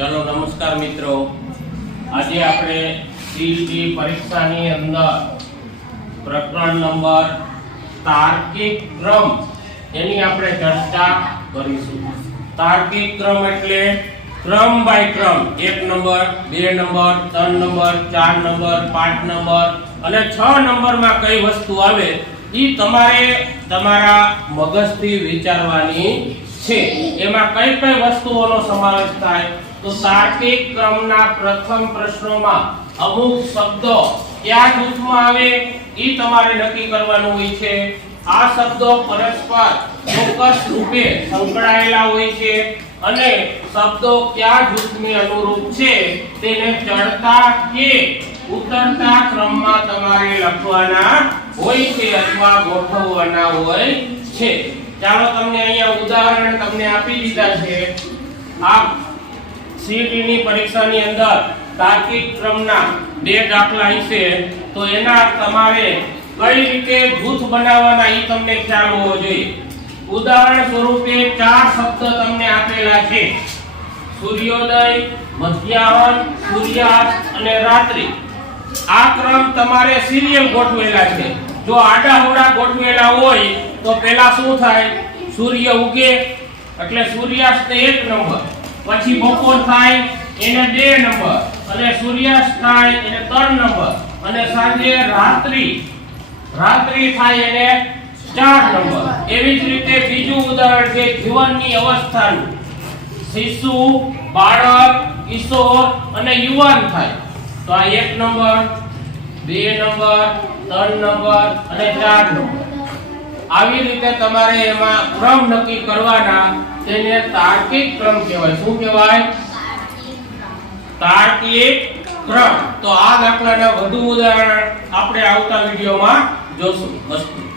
ચાલો નમસ્કાર મિત્રો. આજે આપણે સીઈટી પરીક્ષાની અંદર પ્રકરણ નંબર તાર્કિક ક્રમ એની આપણે ચર્ચા કરીશું. તાર્કિક ક્રમ એટલે ક્રમ બાય ક્રમ. એક નંબર, બે નંબર, ત્રણ નંબર, ચાર નંબર, પાંચ નંબર અને છ નંબરમાં કઈ વસ્તુ આવે એ તમારે તમારા મગજથી વિચારવાની છે. એમાં કઈ કઈ વસ્તુઓનો સમાવેશ થાય? તો તાર્કિક ક્રમના પ્રથમ પ્રશ્નોમાં અમુક શબ્દો કયા જૂથમાં આવે એ તમારે નક્કી કરવાનું હોય છે. આ શબ્દો પરસ્પર ચોક્કસ રૂપે સંકળાયેલા હોય છે અને શબ્દો કયા જૂથને અનુરૂપ છે તેને ચડતા કે ઉતરતા ક્રમમાં તમારે લખવાના હોય છે અથવા ગોઠવવાના હોય છે. ચાલો તમને અહીંયા ઉદાહરણ તમને આપી દીધા છે. આ સીટી ની પરીક્ષાની અંદર તાર્કિક ક્રમના બે દાખલા હશે. તો એના તમારે કઈ રીતે જૂથ બનાવવાના એ તમને ખ્યાલ હોવો જોઈએ. ઉદાહરણ સ્વરૂપે ચાર શબ્દ તમને આપેલા છે. સૂર્યોદય, મધ્યાહન, સૂર્યાસ્ત અને રાત્રિ. આ ક્રમ તમારે સિરિયલ ગોઠવેલા છે. જો આડા અવડા ગોઠવેલા હોય તો પહેલા શું થાય? સૂર્ય ઉગે, એટલે સૂર્યાસ્ત એક નંબર. પછી બપોર થાય, એને બે નંબર. અને સૂર્યાસ્ત થાય, એને ત્રણ નંબર. અને સાંજે રાત્રિ રાત્રિ થાય, એને ચાર નંબર. એવી જ રીતે બીજું ઉદાહરણ છે જીવનની અવસ્થાનું. શિશુ, બાળક, કિશોર અને યુવાન થાય. તો આ એક નંબર, બે નંબર, ત્રણ નંબર અને ચાર નંબર. આવી રીતે તમારે એમાં ક્રમ નક્કી કરવાના, તેને તાર્કિક ક્રમ કહેવાય. શું કહેવાય? તાર્કિક ક્રમ. તો આ દાખલાના વધુ ઉદાહરણ આપણે આવતા વિડીયોમાં જોશું. વસ્તુ.